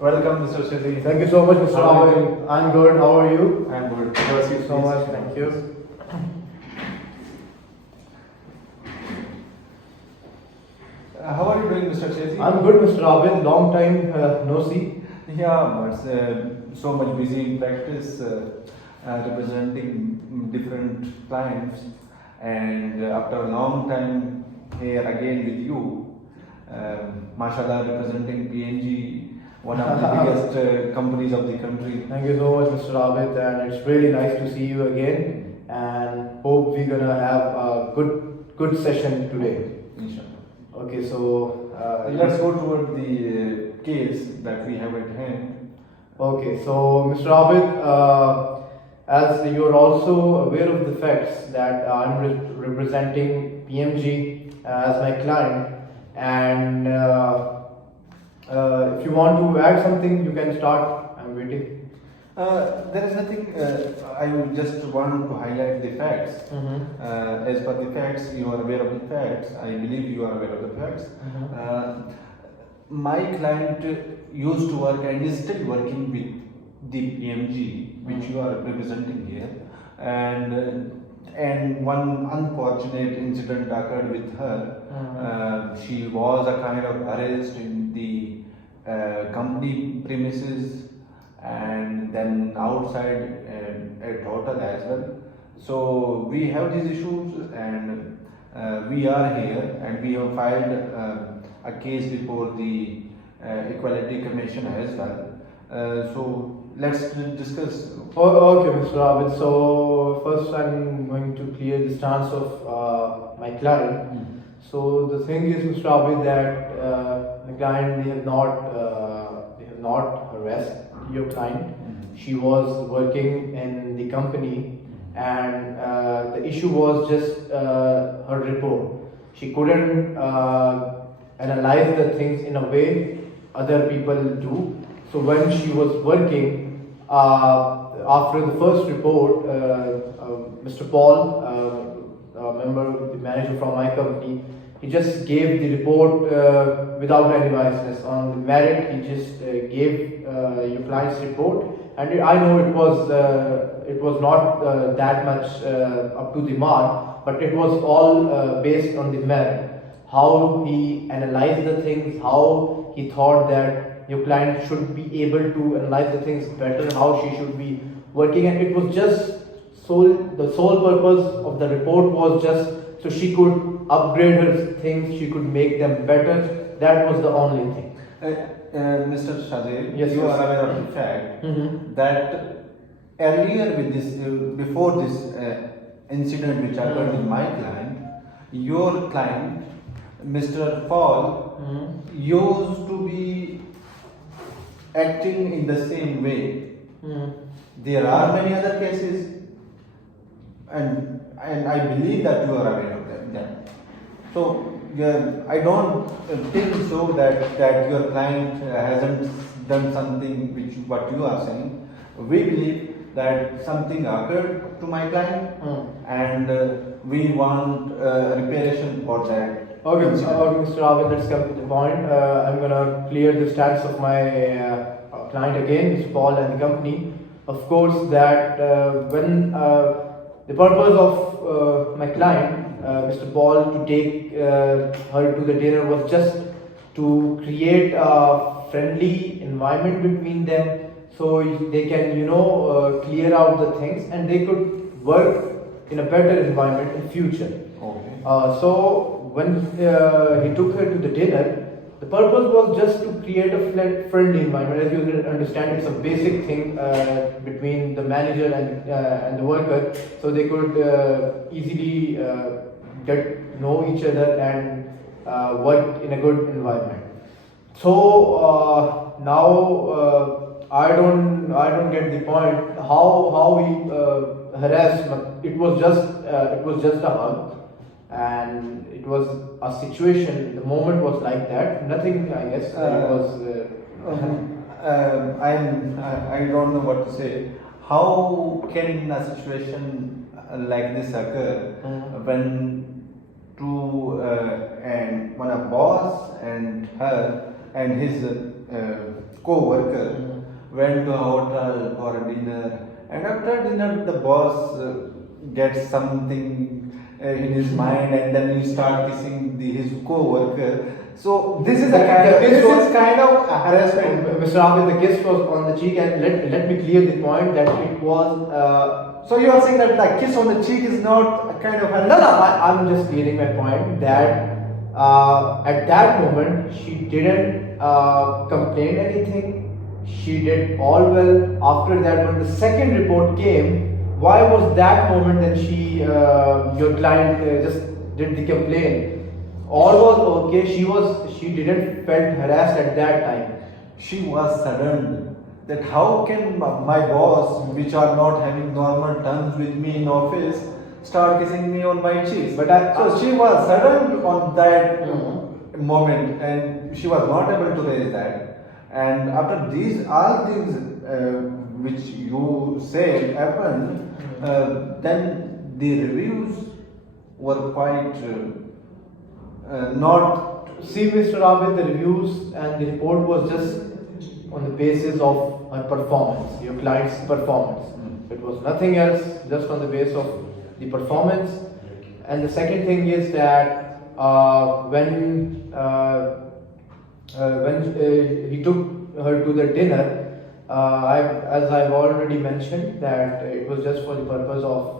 Welcome, Mr. Shetty. Thank you so much, Mr. How are you? Rahul. I'm good. How are you? I'm good. Thank you so much. Thank you. How are you doing, Mr. Shetty? I'm good, Mr. Rahul. Long time no see. Yeah, but so much busy in practice, representing different clients, and after a long time here again with you, mashallah, representing PNG, one of the biggest companies of the country. Thank you so much, Mr. Rahul, and it's really nice to see you again. And hope we're gonna have a good session today. Inshallah. Okay, so Let's go toward the case that we have at hand. Okay, so Mr. Abid, as you are also aware of the facts that I'm representing PMG as my client, and if you want to add something, you can start. I'm waiting. There is nothing, I would just want to highlight the facts. As per the facts, you are aware of the facts. I believe you are aware of the facts. My client used to work and is still working with the PMG, which you are representing here, and one unfortunate incident occurred with her. She was a kind of arrest in the company premises and then outside at hotel as well. So we have these issues, and we are here, and we have filed a case before the Equality Commission as well. So let's discuss. Okay, Mr. Abid. So first, I'm going to clear the stance of my client. So the thing is, Mr. Abid, that the client they have not harassed your client. She was working in the company, and the issue was just her report. She couldn't analyze the things in a way other people do. So when she was working, after the first report, Mr. Paul, a member, the manager from my company, he just gave the report without any biasness. On the merit, he just gave your client's report, and I know it was not that much up to the mark, but it was all based on the merit. How he analyzed the things, how he thought that your client should be able to analyze the things better, how she should be working, and it was just the sole purpose of the report was just so she could upgrade her things, she could make them better. That was the only thing. Mr. Shazir, Yes, you yes. are aware of the fact that earlier with this, before this incident which occurred with my client, your client, Mr. Paul, used to be acting in the same way. There are many other cases, and I believe that you are aware of them. So I don't think so that your client hasn't done something which what you are saying. We believe that something occurred to my client, and we want reparation for that. Okay, Mr. Ravi, let's come to the point. I'm gonna clear the stance of my client again, Mr. Paul and the company. Of course, that when the purpose of my client, Mr. Paul, to take her to the dinner was just to create a friendly environment between them, so they can, clear out the things and they could work in a better environment in future. Okay. So when he took her to the dinner, the purpose was just to create a friendly environment. As you can understand, it's a basic thing between the manager and the worker, so they could easily get know each other and work in a good environment. So now I don't get the point how he harassed. It was just a hug, and it was a situation. The moment was like that. Nothing, I guess. It was. I don't know what to say. How can a situation like this occur when two and when a boss and her and his co-worker went to a hotel for a dinner, and after dinner the boss gets something in his mind, and then he start kissing his co-worker. So this is kind of harassment. Mr. Abid, the kiss was on the cheek, and let me clear the point that it was. So you are saying that the kiss on the cheek is not a kind of No, no, I'm just clearing my point that at that moment she didn't complain anything. She did all well. After that, when the second report came, why was that moment that your client just did the complaint? All was okay. She didn't felt harassed at that time. She was saddened that how can my boss, which are not having normal terms with me in office, start kissing me on my cheeks. So she was saddened on that moment, and she was not able to raise that. And after these all things which you said happened, then the reviews were quite not. See, Mr. Abid, the reviews and the report was just on the basis of her performance, your client's performance. It was nothing else, just on the basis of the performance. And the second thing is that when he took her to the dinner, as I've already mentioned, that it was just for the purpose of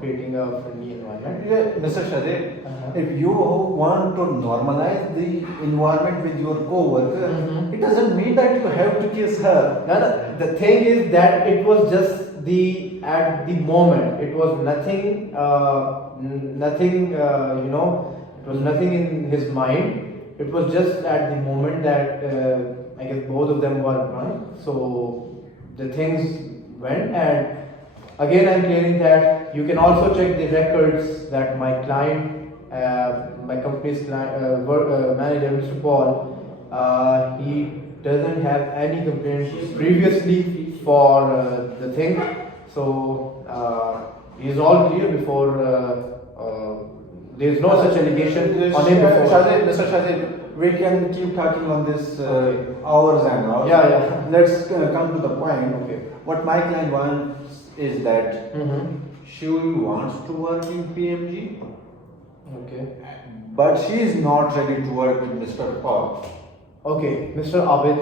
creating a friendly environment. Yeah, Mr. Shade, if you want to normalize the environment with your co-worker, it doesn't mean that you have to kiss her. No, the thing is that it was just at the moment. It was nothing, it was nothing in his mind. It was just at the moment that I guess both of them were running. So the things went, and again I'm clearing that you can also check the records that my client, my company's client, manager, Mr. Paul, he doesn't have any complaints previously for the thing. So he's all clear before. There is no such allegation on him before. Mr. Shade, we can keep talking on this hours and hours. Yeah. Let's come to the point. Okay. What my client wants is that she wants to work in PMG, Okay. but she is not ready to work with Mr. Paul. Okay, Mr. Abid,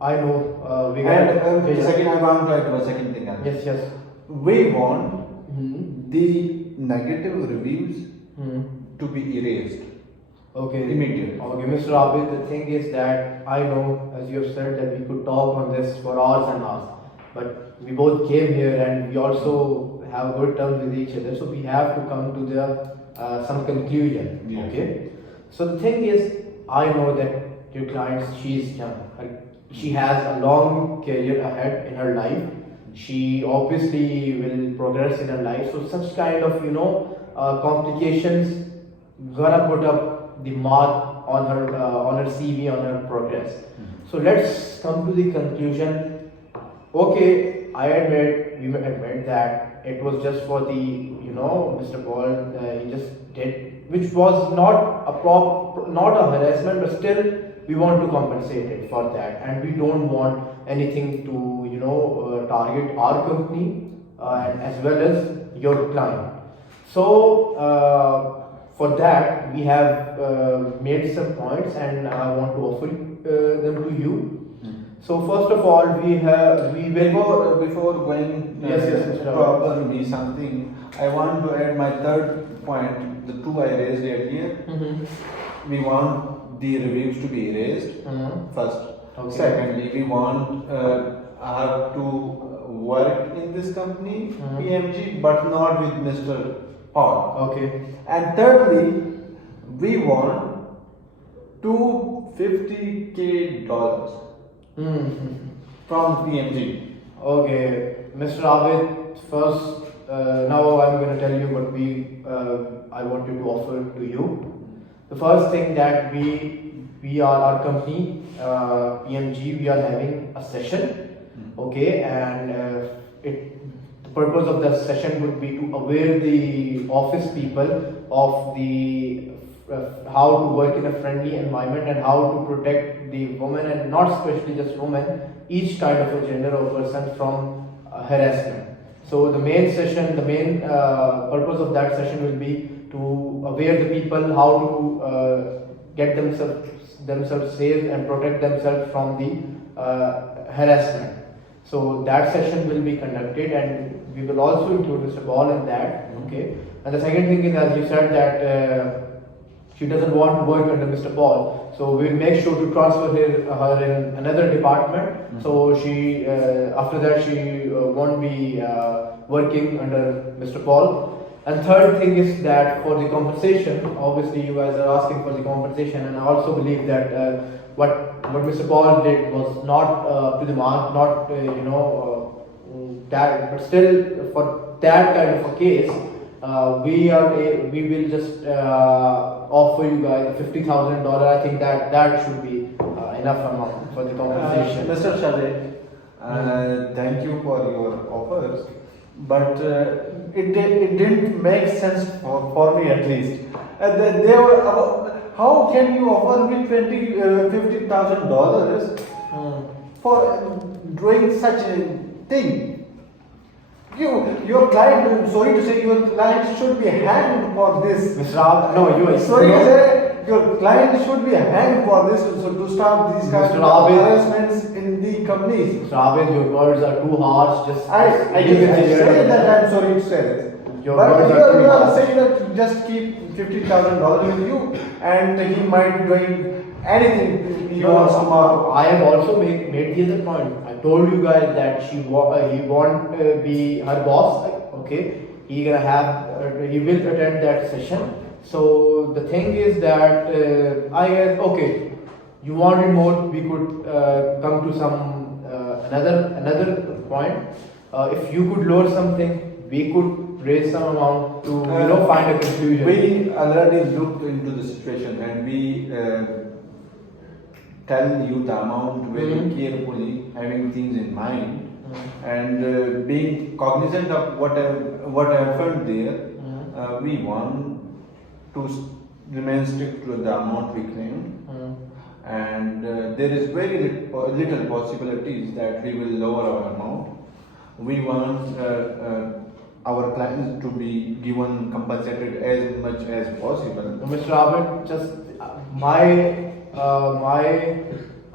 I know we And got. second, I want to add one second thing. Yes. We want the negative reviews to be erased. Okay. Immediately. Okay, Mr. Abid, the thing is that I know, as you have said, that we could talk on this for hours and hours, but we both came here and we also have good terms with each other, so we have to come to some conclusion. Yeah. Okay. So the thing is, I know that your client, she is young. She has a long career ahead in her life. She obviously will progress in her life. So such kind of complications gonna put up the mark on her CV, on her progress. So let's come to the conclusion. Okay, we admit that it was just for the Mr. Paul, he just did, which was not a harassment, but still we want to compensate it for that, and we don't want anything to target our company and as well as your client. So for that we have made some points, and I want to offer them to you. So first of all, before going Yes, Mr. to me something, I want to add my third point. The two I raised earlier. We want the reviews to be erased first. Okay. Secondly, we want her to work in this company, PMG, but not with Mr. Paul. Okay. And thirdly, we want $250K from PMG. Okay, Mr. Abid, first, now I'm going to tell you what I wanted to offer to you. The first thing that we are our company, PMG, we are having a session, okay, and the purpose of the session would be to aware the office people of the how to work in a friendly environment and how to protect the woman, and not especially just women, each kind of a gender or person from harassment. So the main session, the main purpose of that session will be to aware the people how to get themselves safe and protect themselves from the harassment. So that session will be conducted, and we will also include Mr. Ball in that. Okay. And the second thing is, as you said, that she doesn't want to work under Mr. Paul, so we'll make sure to transfer her in another department. So she, after that, she won't be working under Mr. Paul. And third thing is that for the compensation, obviously you guys are asking for the compensation, and I also believe that what Mr. Paul did was not to the mark, not that, but still for that kind of a case, we will just offer you guys $50,000. I think that should be enough amount for the compensation. Mr. Shade, thank you for your offers, but it didn't make sense for me at least. They were, how can you offer me $50,000 for doing such a thing? Your client, sorry to say, your client should be hanged for this. Mr. Ab, no, you Sorry to say, your client should be hanged for this, so to stop these kinds of harassments in the companies. Mr. Abid, your words are too harsh. I say that I'm sorry to say this. Your But words you are are too saying that just keep $50,000 with you, and he might be doing anything he wants tomorrow. I have also made the other point. I told you guys that he won't be her boss. Okay, he will attend that session. So the thing is that I guess, okay, you wanted more. We could come to some another point. If you could lower something, we could raise some amount to find a conclusion. We already looked into the situation, and we tell you the amount very carefully, having things in mind, and being cognizant of what happened there. We want to remain strict to the amount we claimed, and there is very little possibilities that we will lower our amount. We want our clients to be given compensated as much as possible. Mr. Abid, just my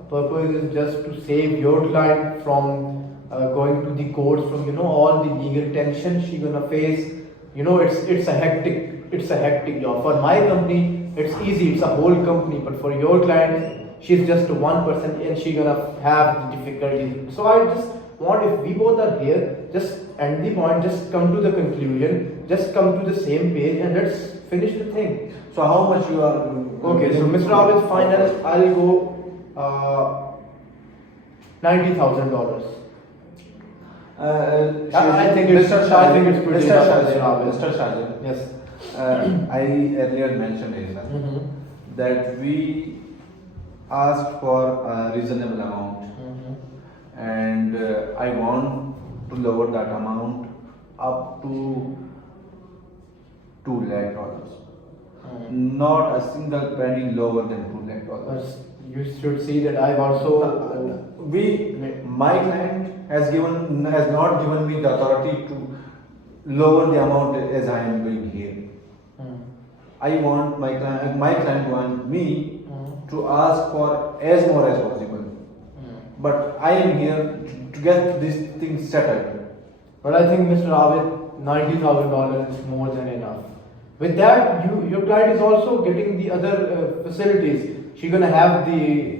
purpose is just to save your client from going to the courts, from all the legal tension she gonna face. It's a hectic job. For my company, it's easy. It's a whole company, but for your client, she's just one person, and she gonna have the difficulties. So I just want, if we both are here, just end the point, just come to the conclusion, just come to the same page, and let's finish the thing. So how much you are? Okay, so Mr. Abid, final, I'll go $90,000. I think it's pretty enough, Mr. Abid. Mr. Shahid, Yes. I earlier mentioned as well that we asked for a reasonable amount, and I want to lower that amount up to $2 lakh. Not a single penny lower than $2 lakh. You should see that I've also my client has not given me the authority to lower the amount as I am doing here. I want my client want me to ask for as more as possible. But I am here to get this thing settled. But I think, Mr. Abid, $90,000 is more than enough. With that, your client is also getting the other facilities. She's gonna have the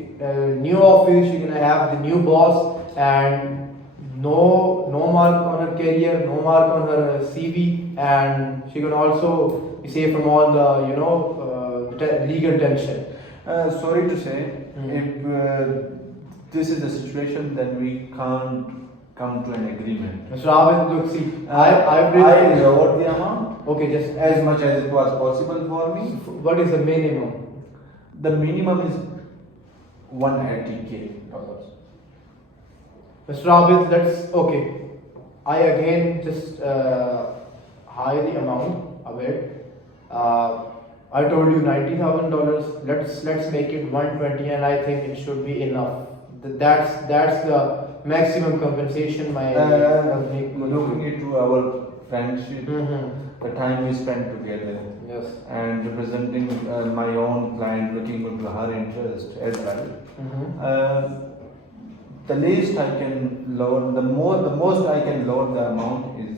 new office. She's gonna have the new boss, and no mark on her career, no mark on her CV, and she's gonna also be safe from all the legal tension. Sorry to say, if this is the situation, then we can't come to an agreement. Mr. Abid, look, see, I lowered the amount. Okay, just as much as it was possible for me. What is the minimum? The minimum is $180K. Mr. Abid, that's okay. I again just high the amount a bit. I told you $90,000. Let's make it 120, and I think it should be enough. That's the maximum compensation my company could Looking do. into our friendship, Mhm. the time we spent together, Yes. and representing my own client, looking into her interest as well. Mhm. The least I can lower, the most I can lower the amount is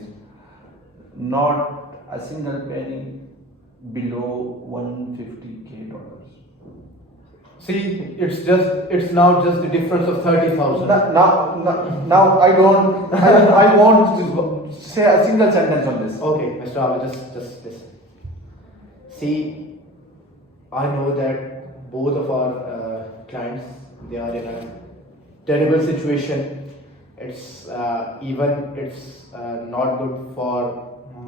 not a single penny below 150K dollars. See, it's now just the difference of 30,000. Now I don't, I won't say a single sentence on this. Okay, Mr. Abid, just listen. See, I know that both of our clients, they are in a terrible situation. It's not good for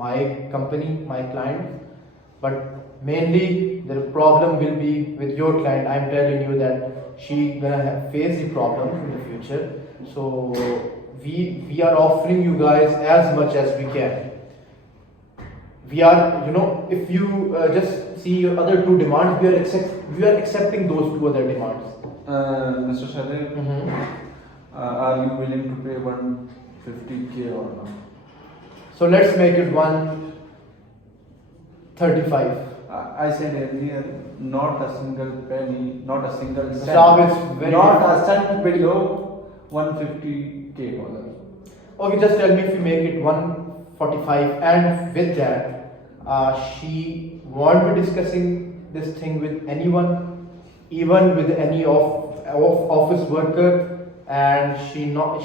my company, my client, but mainly the problem will be with your client. I'm telling you that she gonna face the problem in the future. So we are offering you guys as much as we can. We are, if you just see your other two demands, we are accepting those two other demands. Mr. Shade, are you willing to pay 150K or not? So let's make it 135. I said earlier, not a single penny, not a single Mr. cent, Abid, it's very not difficult. a cent below 150K dollars. Okay, just tell me if you make it 145, and with that, she won't be discussing this thing with anyone, even with any of office worker, and she's not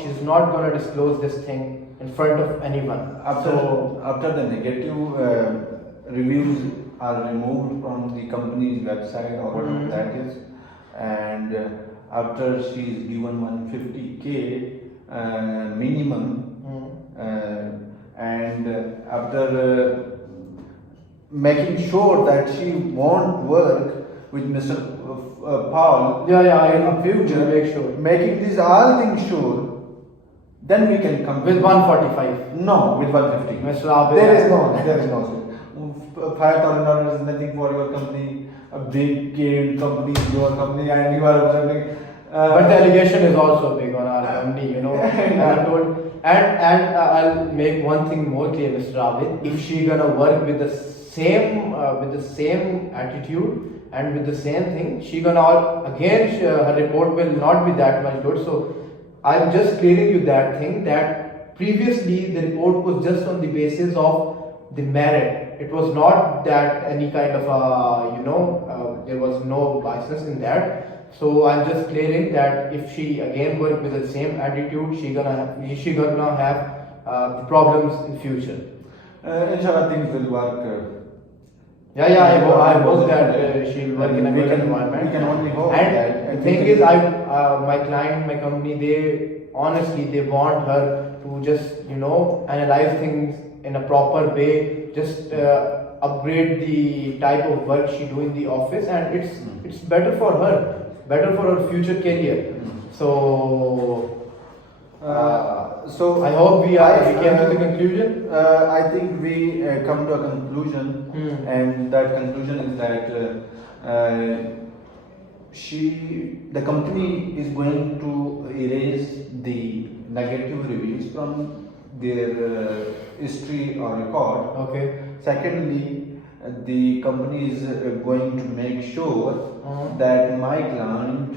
gonna disclose this thing in front of anyone. After the negative reviews are removed from the company's website or whatever that is, and after she is given 150K minimum, and after making sure that she won't work with Mr. Paul I will make sure. making these all things sure, then we can come With 145. No, with 150. Mr. Abid, There is no. $5,000 is nothing for your company. A big company is your company, and you are observing. But the allegation is also big on our company, And I told, and I'll make one thing more clear, Mr. Abid. If she gonna work with the same attitude and with the same thing, she gonna her report will not be that much good. So I'm just clearing you that thing, that previously the report was just on the basis of the merit. It was not that any kind of there was no license in that. So I'm just clearing that if she again work with the same attitude, she gonna have the problems in future. Inshallah, things will work. I hope that she'll work in a good environment. We can only hope And that. the thing is, my client, my company, they want her to just analyze things in a proper way, just upgrade the type of work she do in the office, and it's better for her future career. So I hope we came to the conclusion. I think we come to a conclusion, and that conclusion is that the company is going to erase the negative reviews from their history or record. Okay. Secondly, the company is going to make sure that my client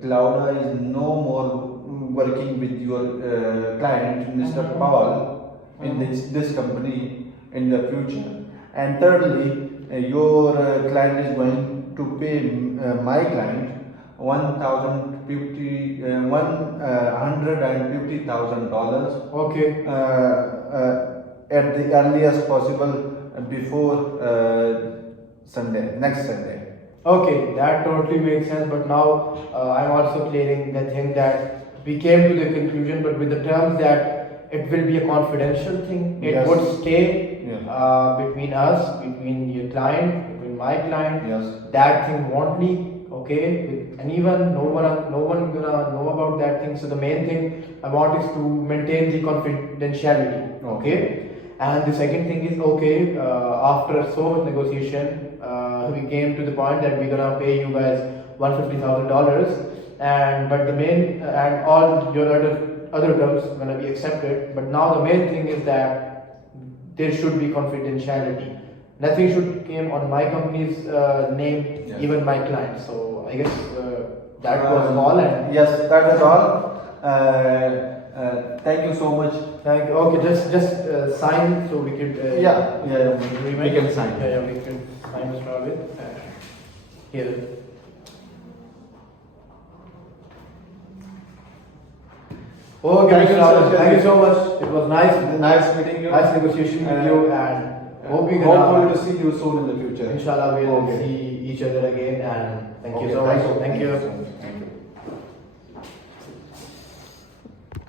Claudia is no more working with your client Mr. Paul in this company in the future. And thirdly, your client is going to pay my client $150,000. Okay. At the earliest possible before next Sunday. Okay, that totally makes sense. But now I'm also clearing the thing that we came to the conclusion, but with the terms that it will be a confidential thing. It Yes. would stay Yes. between us, between your client, between my client. Yes. That thing won't leak. Okay, with anyone, no one gonna know about that thing. So the main thing I want is to maintain the confidentiality. Okay, And the second thing is, okay, after so much negotiation, we came to the point that we're gonna pay you guys $150,000, and but the main and all your other terms gonna be accepted. But now the main thing is that there should be confidentiality. Nothing should come on my company's name, Yeah. even my client. So I guess that was all. And yes, that was all. Thank you so much. thank you. Okay, just sign so we could. Yeah, we can sign. Yeah, we can sign this with. Here. Okay, Thank you, Mr. sir. Thank you so much. It was nice. Nice meeting you. Nice negotiation with you, and hoping hopeful to see you soon in the future. inshallah we'll Okay. see each other again. And thank you Okay, so much. Thank you. so much. Thank you.